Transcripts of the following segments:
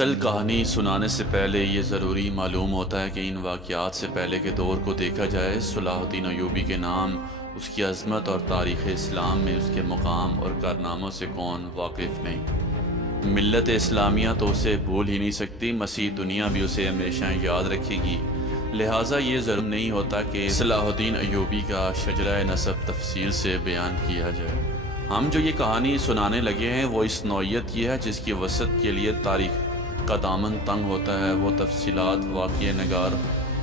اصل کہانی سنانے سے پہلے یہ ضروری معلوم ہوتا ہے کہ ان واقعات سے پہلے کے دور کو دیکھا جائے۔ صلاح الدین ایوبی کے نام، اس کی عظمت اور تاریخ اسلام میں اس کے مقام اور کارناموں سے کون واقف نہیں۔ ملت اسلامیہ تو اسے بھول ہی نہیں سکتی، مسیح دنیا بھی اسے ہمیشہ یاد رکھے گی۔ لہٰذا یہ ضرور نہیں ہوتا کہ صلاح الدین ایوبی کا شجرہ نسب تفصیل سے بیان کیا جائے۔ ہم جو یہ کہانی سنانے لگے ہیں وہ اس نوعیت کی ہے جس کی وسعت کے لیے تاریخ کا دامن تنگ ہوتا ہے۔ وہ تفصیلات واقعہ نگار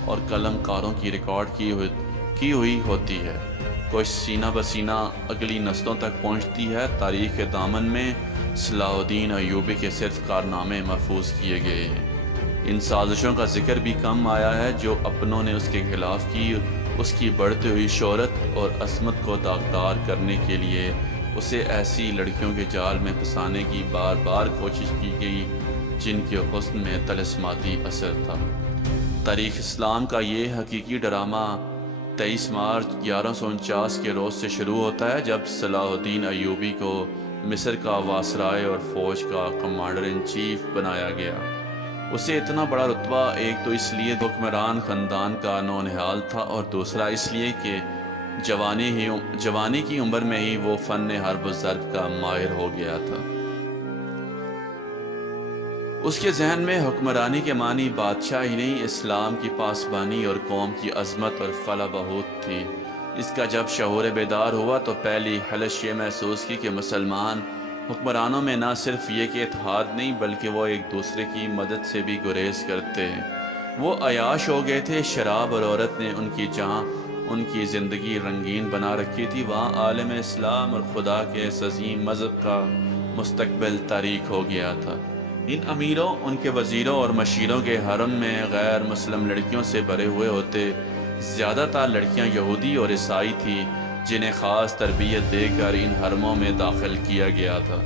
اور قلم کاروں کی ریکارڈ کی ہوئی ہوتی ہے، کچھ سینہ بسینہ اگلی نسلوں تک پہنچتی ہے۔ تاریخ کے دامن میں صلاح الدین ایوبی کے صرف کارنامے محفوظ کیے گئے ہیں۔ ان سازشوں کا ذکر بھی کم آیا ہے جو اپنوں نے اس کے خلاف کی۔ اس کی بڑھتی ہوئی شہرت اور عظمت کو داغدار کرنے کے لیے اسے ایسی لڑکیوں کے جال میں پھنسانے کی بار بار کوشش کی گئی جن کے حسن میں طلسماتی اثر تھا۔ تاریخ اسلام کا یہ حقیقی ڈرامہ 23 مارچ 1149 کے روز سے شروع ہوتا ہے جب صلاح الدین ایوبی کو مصر کا وائسرائے اور فوج کا کمانڈر ان چیف بنایا گیا۔ اسے اتنا بڑا رتبہ ایک تو اس لیے حکمران خاندان کا نونہال تھا اور دوسرا اس لیے کہ جوانی کی عمر میں ہی وہ فن حرب و ضرب کا ماہر ہو گیا تھا۔ اس کے ذہن میں حکمرانی کے معنی بادشاہ ہی نہیں، اسلام کی پاسبانی اور قوم کی عظمت اور فلاح بہبود تھی۔ اس کا جب شعور بیدار ہوا تو پہلی خلش یہ محسوس کی کہ مسلمان حکمرانوں میں نہ صرف یہ کہ اتحاد نہیں بلکہ وہ ایک دوسرے کی مدد سے بھی گریز کرتے ہیں۔ وہ عیاش ہو گئے تھے۔ شراب اور عورت نے جہاں ان کی زندگی رنگین بنا رکھی تھی، وہاں عالم اسلام اور خدا کے اس عظیم مذہب کا مستقبل تاریک ہو گیا تھا۔ ان امیروں، ان کے وزیروں اور مشیروں کے حرم میں غیر مسلم لڑکیوں سے بھرے ہوئے ہوتے۔ زیادہ تر لڑکیاں یہودی اور عیسائی تھیں جنہیں خاص تربیت دے کر ان حرموں میں داخل کیا گیا تھا۔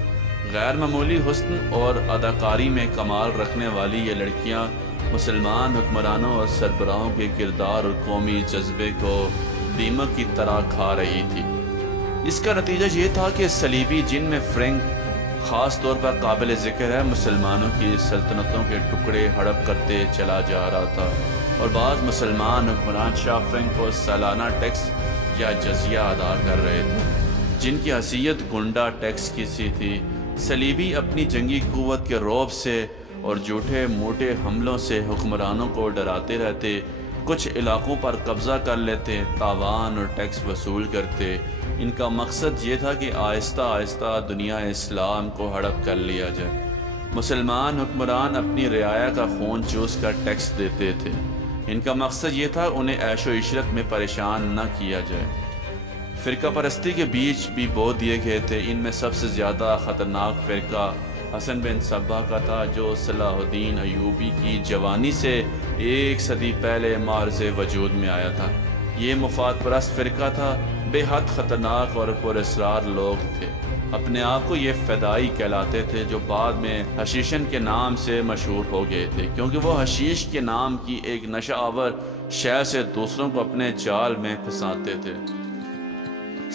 غیر معمولی حسن اور اداکاری میں کمال رکھنے والی یہ لڑکیاں مسلمان حکمرانوں اور سربراہوں کے کردار اور قومی جذبے کو دیمک کی طرح کھا رہی تھی۔ اس کا نتیجہ یہ تھا کہ صلیبی جن میں فرینک خاص طور پر قابل ذکر ہے، مسلمانوں کی سلطنتوں کے ٹکڑے ہڑپ کرتے چلا جا رہا تھا اور بعض مسلمان حکمران شاہ فرینک کو سالانہ ٹیکس یا جزیہ ادا کر رہے تھے جن کی حیثیت گنڈا ٹیکس کی سی تھی۔ صلیبی اپنی جنگی قوت کے رعب سے اور جھوٹے موٹے حملوں سے حکمرانوں کو ڈراتے رہتے، کچھ علاقوں پر قبضہ کر لیتے، تاوان اور ٹیکس وصول کرتے۔ ان کا مقصد یہ تھا کہ آہستہ آہستہ دنیا اسلام کو ہڑپ کر لیا جائے۔ مسلمان حکمران اپنی رعایا کا خون چوس کر ٹیکس دیتے تھے۔ ان کا مقصد یہ تھا انہیں عیش و عشرت میں پریشان نہ کیا جائے۔ فرقہ پرستی کے بیچ بھی بو دیے گئے تھے۔ ان میں سب سے زیادہ خطرناک فرقہ حسن بن صبا کا تھا جو صلاح الدین ایوبی کی جوانی سے 1 صدی پہلے معرض وجود میں آیا تھا۔ یہ مفاد پرست فرقہ تھا، بے حد خطرناک اور پراسرار لوگ تھے۔ اپنے آپ کو یہ فدائی کہلاتے تھے جو بعد میں حشیشن کے نام سے مشہور ہو گئے تھے کیونکہ وہ حشیش کے نام کی ایک نشہ آور شے سے دوسروں کو اپنے جال میں پھنساتے تھے۔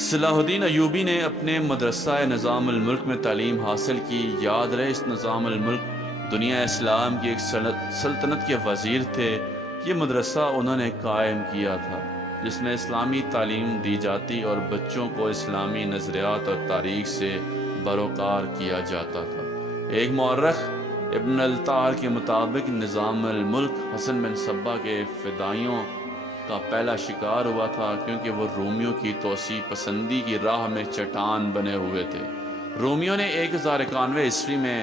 صلاح الدین ایوبی نے اپنے مدرسہ نظام الملک میں تعلیم حاصل کی۔ یاد رہے اس نظام الملک دنیا اسلام کی ایک سلطنت کے وزیر تھے۔ یہ مدرسہ انہوں نے قائم کیا تھا جس میں اسلامی تعلیم دی جاتی اور بچوں کو اسلامی نظریات اور تاریخ سے بروکار کیا جاتا تھا۔ ایک مورخ ابن الطاہر کے مطابق نظام الملک حسن بن صبا کے فدائیوں کا پہلا شکار ہوا تھا کیونکہ وہ رومیوں کی توسیع پسندی کی راہ میں چٹان بنے ہوئے تھے۔ رومیوں نے 1091 عیسوی میں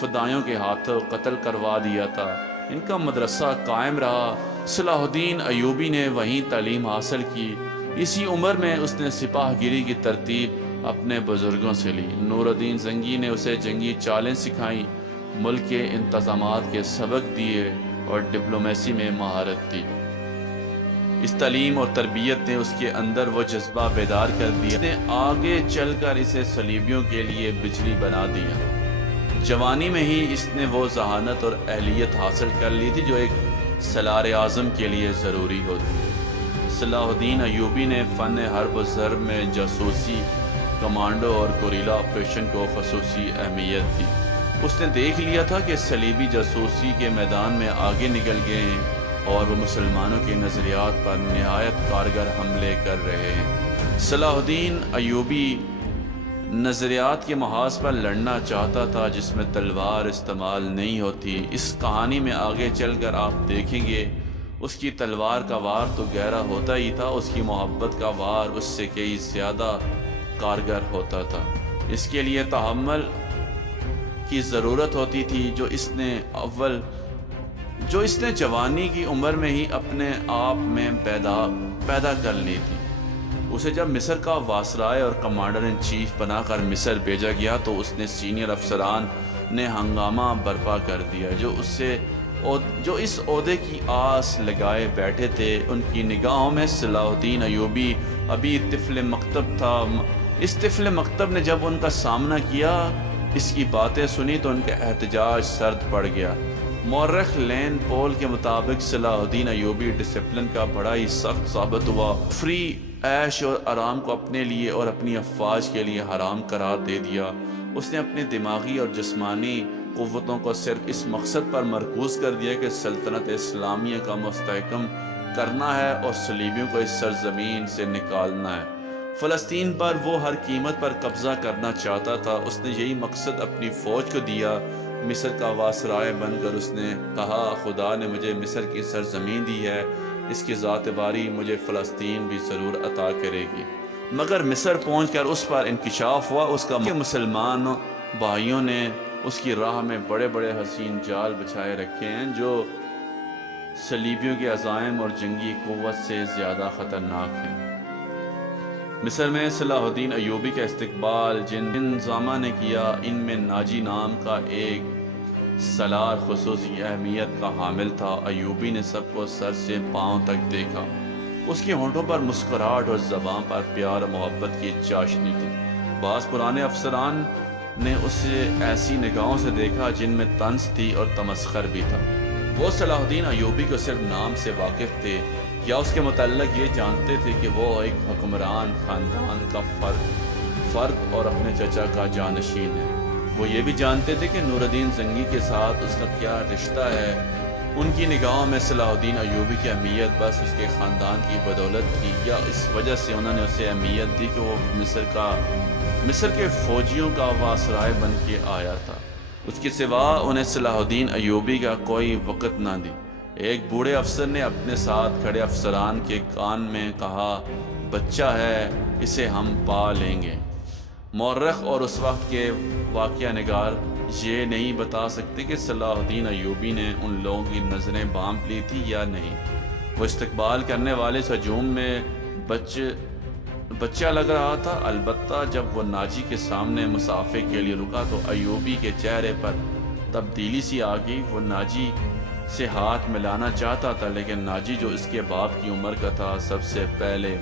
فدائیوں کے ہاتھوں قتل کروا دیا تھا۔ ان کا مدرسہ قائم رہا۔ صلاح الدین ایوبی نے وہیں تعلیم حاصل کی۔ اسی عمر میں اس نے سپاہ گیری کی ترتیب اپنے بزرگوں سے لی۔ نور الدین زنگی نے اسے جنگی چالیں سکھائیں، ملک کے انتظامات کے سبق دیے اور ڈپلومیسی میں مہارت دی۔ اس تعلیم اور تربیت نے اس کے اندر وہ جذبہ بیدار کر دیا۔ اس نے آگے چل کر اسے صلیبیوں کے لیے بجلی بنا دیا۔ جوانی میں ہی اس نے وہ ذہانت اور اہلیت حاصل کر لی تھی جو ایک سالار اعظم کے لیے ضروری ہوتی ہے۔ صلاح الدین ایوبی نے فن حرب و ضرب میں جاسوسی، کمانڈو اور گوریلا آپریشن کو خصوصی اہمیت دی۔ اس نے دیکھ لیا تھا کہ صلیبی جاسوسی کے میدان میں آگے نکل گئے ہیں اور وہ مسلمانوں کے نظریات پر نہایت کارگر حملے کر رہے ہیں۔ صلاح الدین ایوبی نظریات کے محاذ پر لڑنا چاہتا تھا جس میں تلوار استعمال نہیں ہوتی۔ اس کہانی میں آگے چل کر آپ دیکھیں گے اس کی تلوار کا وار تو گہرا ہوتا ہی تھا، اس کی محبت کا وار اس سے کئی زیادہ کارگر ہوتا تھا۔ اس کے لیے تحمل کی ضرورت ہوتی تھی جو اس نے جوانی کی عمر میں ہی اپنے آپ میں پیدا کر لی تھی۔ اسے جب مصر کا وائسرائے اور کمانڈر ان چیف بنا کر مصر بھیجا گیا تو اس نے سینئر افسران نے ہنگامہ برپا کر دیا جو اس عہدے کی آس لگائے بیٹھے تھے۔ ان کی نگاہوں میں صلاح الدین ایوبی ابھی طفل مکتب تھا۔ اس طفل مکتب نے جب ان کا سامنا کیا، اس کی باتیں سنی تو ان کا احتجاج سرد پڑ گیا۔ مورخ لین پول کے مطابق صلاح الدین ایوبی ڈسپلن کا بڑا ہی سخت ثابت ہوا۔ فری عیش اور آرام کو اپنے لیے اور اپنی افواج کے لیے حرام قرار دے دیا۔ اس نے اپنی دماغی اور جسمانی قوتوں کو صرف اس مقصد پر مرکوز کر دیا کہ سلطنت اسلامیہ کا مستحکم کرنا ہے اور صلیبیوں کو اس سرزمین سے نکالنا ہے۔ فلسطین پر وہ ہر قیمت پر قبضہ کرنا چاہتا تھا۔ اس نے یہی مقصد اپنی فوج کو دیا۔ مصر کا وائسرائے بن کر اس نے کہا، خدا نے مجھے مصر کی سرزمین دی ہے، اس کی ذات باری مجھے فلسطین بھی ضرور عطا کرے گی۔ مگر مصر پہنچ کر اس پر انکشاف ہوا اس کا مسلمان بھائیوں نے اس کی راہ میں بڑے بڑے حسین جال بچھائے رکھے ہیں جو صلیبیوں کے عزائم اور جنگی قوت سے زیادہ خطرناک ہیں۔ مصر میں صلاح الدین ایوبی کا استقبال جن انظامہ نے کیا، ان میں ناجی نام کا ایک سالار خصوصی اہمیت کا حامل تھا۔ ایوبی نے سب کو سر سے پاؤں تک دیکھا۔ اس کی ہونٹوں پر مسکراہٹ اور زبان پر پیار اور محبت کی چاشنی تھی۔ بعض پرانے افسران نے اسے ایسی نگاہوں سے دیکھا جن میں طنز تھی اور تمسخر بھی تھا۔ وہ صلاح الدین ایوبی کو صرف نام سے واقف تھے یا اس کے متعلق یہ جانتے تھے کہ وہ ایک حکمران خاندان کا فرد اور اپنے چچا کا جانشین ہے۔ وہ یہ بھی جانتے تھے کہ نور الدین زنگی کے ساتھ اس کا کیا رشتہ ہے۔ ان کی نگاہوں میں صلاح الدین ایوبی کی اہمیت بس اس کے خاندان کی بدولت تھی، یا اس وجہ سے انہوں نے اسے اہمیت دی کہ وہ مصر کے فوجیوں کا وائسرائے بن کے آیا تھا۔ اس کے سوا انہیں صلاح الدین ایوبی کا کوئی وقت نہ دی۔ ایک بوڑھے افسر نے اپنے ساتھ کھڑے افسران کے کان میں کہا، بچہ ہے، اسے ہم پا لیں گے۔ مورخ اور اس وقت کے واقعہ نگار یہ نہیں بتا سکتے کہ صلاح الدین ایوبی نے ان لوگوں کی نظریں بانپ لی تھی یا نہیں۔ وہ استقبال کرنے والے اس ہجوم میں بچہ لگ رہا تھا، البتہ جب وہ ناجی کے سامنے مصافحے کے لیے رکا تو ایوبی کے چہرے پر تبدیلی سی آ گئی۔ وہ ناجی سے ہاتھ ملانا چاہتا تھا، لیکن ناجی جو اس کے باپ کی عمر کا تھا سب سے پہلے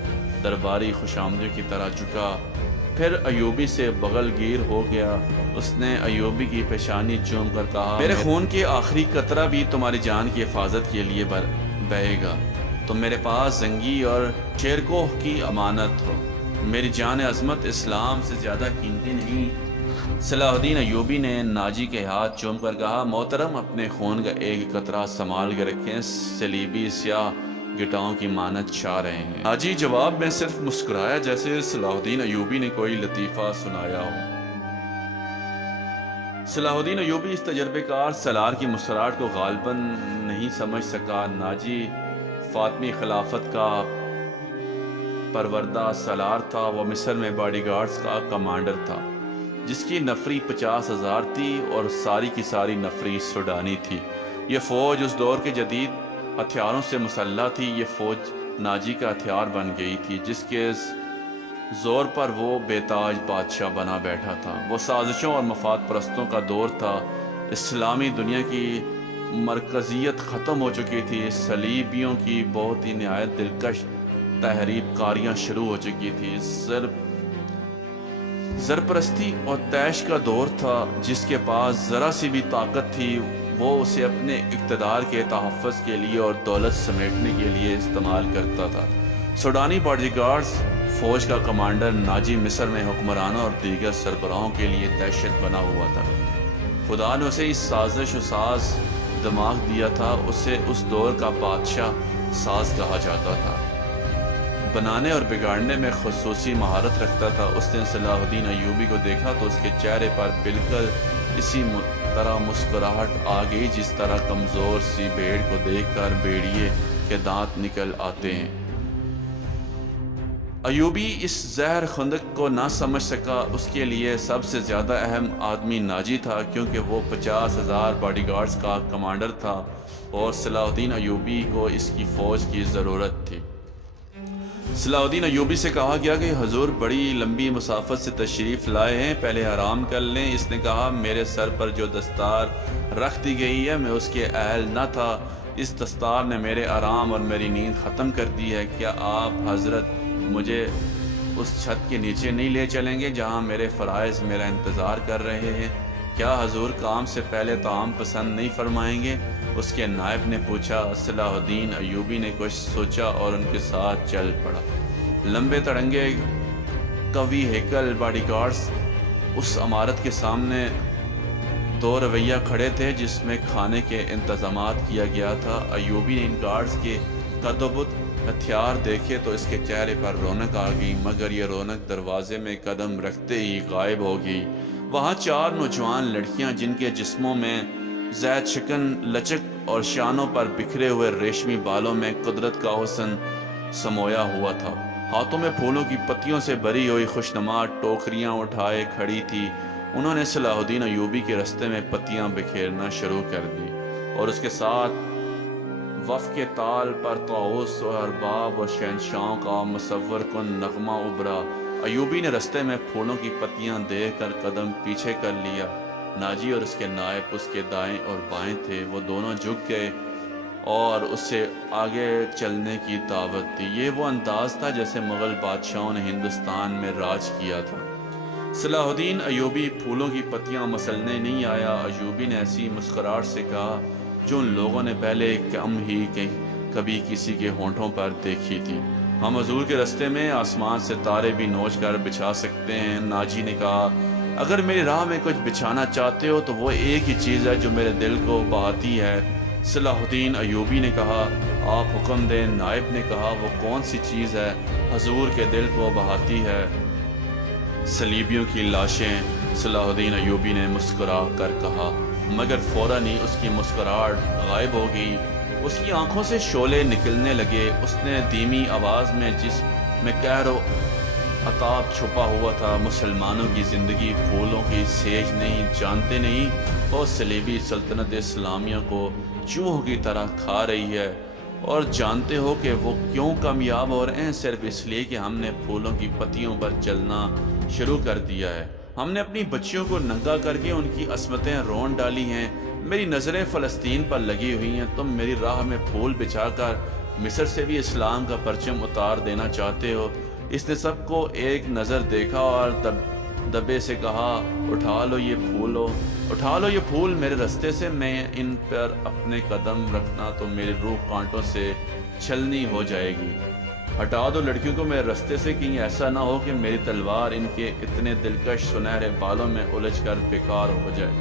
درباری خوشامدی کی طرح جھکا، پھر ایوبی سے بغل گیر ہو گیا۔ اس نے ایوبی کی پیشانی چوم کر کہا، میرے خون کے آخری قطرہ بھی تمہاری جان کی حفاظت کے لیے بہے گا۔ تم میرے پاس زنگی اور شیرکوہ کی امانت ہو، میری جان عظمت اسلام سے زیادہ قیمتی نہیں۔ صلاح الدین ایوبی نے ناجی کے ہاتھ چوم کر کہا، محترم، اپنے خون کا ایک قطرہ سنبھال کے رکھیں، صلیبی سیاہ گٹاؤں کی مانت چھا رہے ہیں۔ ناجی جواب میں صرف مسکرایا جیسے صلاح الدین ایوبی نے کوئی لطیفہ سنایا ہو۔ صلاح الدین ایوبی اس تجربے کار سالار کی مسکراہٹ کو غالباً نہیں سمجھ سکا۔ ناجی فاطمی خلافت کا پروردہ سالار تھا۔ وہ مصر میں باڈی گارڈز کا کمانڈر تھا جس کی نفری 50,000 تھی اور ساری کی ساری نفری سوڈانی تھی۔ یہ فوج اس دور کے جدید ہتھیاروں سے مسلح تھی۔ یہ فوج ناجی کا ہتھیار بن گئی تھی جس کے زور پر وہ بے تاج بادشاہ بنا بیٹھا تھا۔ وہ سازشوں اور مفاد پرستوں کا دور تھا۔ اسلامی دنیا کی مرکزیت ختم ہو چکی تھی۔ صلیبیوں کی بہت ہی نہایت دلکش تحریک کاریاں شروع ہو چکی تھی۔ زرپرستی اور طیش کا دور تھا۔ جس کے پاس ذرا سی بھی طاقت تھی وہ اسے اپنے اقتدار کے تحفظ کے لیے اور دولت سمیٹنے کے لیے استعمال کرتا تھا۔ سوڈانی باڈی گارڈز فوج کا کمانڈر ناجی مصر میں حکمرانوں اور دیگر سربراہوں کے لیے دہشت بنا ہوا تھا۔ خدا نے اسے اس سازش و ساز دماغ دیا تھا، اسے اس دور کا بادشاہ ساز کہا جاتا تھا، بنانے اور بگاڑنے میں خصوصی مہارت رکھتا تھا۔ اس نے صلاح الدین ایوبی کو دیکھا تو اس کے چہرے پر بالکل اسی طرح مسکراہٹ آ گئی جس طرح کمزور سی بھیڑ کو دیکھ کر بھیڑیے کے دانت نکل آتے ہیں۔ ایوبی اس زہر خندق کو نہ سمجھ سکا۔ اس کے لیے سب سے زیادہ اہم آدمی ناجی تھا، کیونکہ وہ 50,000 باڈی گارڈز کا کمانڈر تھا اور صلاح الدین ایوبی کو اس کی فوج کی ضرورت تھی۔ صلاح الدین ایوبی سے کہا گیا کہ حضور بڑی لمبی مسافت سے تشریف لائے ہیں، پہلے حرام کر لیں۔ اس نے کہا میرے سر پر جو دستار رکھ دی گئی ہے میں اس کے اہل نہ تھا، اس دستار نے میرے آرام اور میری نیند ختم کر دی ہے۔ کیا آپ حضرت مجھے اس چھت کے نیچے نہیں لے چلیں گے جہاں میرے فرائض میرا انتظار کر رہے ہیں؟ کیا حضور کام سے پہلے طعام پسند نہیں فرمائیں گے؟ اس کے نائب نے پوچھا۔ صلاح الدین ایوبی نے کچھ سوچا اور ان کے ساتھ چل پڑا۔ لمبے تڑنگے قوی ہیکل باڈی گارڈز اس عمارت کے سامنے دو رویہ کھڑے تھے جس میں کھانے کے انتظامات کیا گیا تھا۔ ایوبی نے ان گارڈز کے قدبت ہتھیار دیکھے تو اس کے چہرے پر رونق آ گئی، مگر یہ رونق دروازے میں قدم رکھتے ہی غائب ہو گئی۔ وہاں 4 نوجوان لڑکیاں جن کے جسموں میں زید شکن لچک اور شانوں پر بکھرے ہوئے ریشمی بالوں میں قدرت کا حسن سمویا ہوا تھا، ہاتھوں میں پھولوں کی پتیوں سے بھری ہوئی خوشنما ٹوکریاں اٹھائے کھڑی تھی۔ انہوں نے صلاح الدین ایوبی کے رستے میں پتیاں بکھیرنا شروع کر دی اور اس کے ساتھ وف کے تال پر طاؤس اور ارباب اور شہنشاہوں کا مصور کن نغمہ ابھرا۔ ایوبی نے رستے میں پھولوں کی پتیاں دیکھ کر قدم پیچھے کر لیا۔ ناجی اور اس کے نائب اس کے دائیں اور بائیں تھے، وہ دونوں جھک گئے اور اسے آگے چلنے کی دعوت دی۔ یہ وہ انداز تھا جیسے مغل بادشاہوں نے ہندوستان میں راج کیا تھا۔ صلاح الدین ایوبی پھولوں کی پتیاں مسلنے نہیں آیا۔ ایوبی نے ایسی مسکراہٹ سے کہا جو ان لوگوں نے پہلے کم ہی کبھی کسی کے ہونٹوں پر دیکھی تھی۔ ہم حضور کے رستے میں آسمان سے تارے بھی نوچ کر بچھا سکتے ہیں۔ ناجی نے کہا اگر میری راہ میں کچھ بچھانا چاہتے ہو تو وہ ایک ہی چیز ہے جو میرے دل کو بہاتی ہے۔ صلاح الدین ایوبی نے کہا آپ حکم دیں۔ نائب نے کہا وہ کون سی چیز ہے؟ حضور کے دل کو بہاتی ہے صلیبیوں کی لاشیں، صلاح الدین ایوبی نے مسکرا کر کہا، مگر فوراً ہی اس کی مسکراہٹ غائب ہو گئی۔ اس کی آنکھوں سے شعلے نکلنے لگے۔ اس نے دھیمی آواز میں جس میں قہر و عتاب چھپا ہوا تھا، مسلمانوں کی زندگی پھولوں کی سیج نہیں، جانتے نہیں وہ صلیبی سلطنت اسلامیہ کو چوہوں کی طرح کھا رہی ہے، اور جانتے ہو کہ وہ کیوں کامیاب ہو رہے ہیں؟ صرف اس لیے کہ ہم نے پھولوں کی پتیوں پر چلنا شروع کر دیا ہے۔ ہم نے اپنی بچیوں کو ننگا کر کے ان کی عصمتیں رون ڈالی ہیں۔ میری نظریں فلسطین پر لگی ہوئی ہیں، تم میری راہ میں پھول بچھا کر مصر سے بھی اسلام کا پرچم اتار دینا چاہتے ہو۔ اس نے سب کو ایک نظر دیکھا اور دبے سے کہا اٹھا لو یہ پھول میرے رستے سے، میں ان پر اپنے قدم رکھنا تو میری روح کانٹوں سے چھلنی ہو جائے گی۔ ہٹا دو لڑکیوں کو میرے رستے سے، کہیں ایسا نہ ہو کہ میری تلوار ان کے اتنے دلکش سنہرے بالوں میں الجھ کر بیکار ہو جائے۔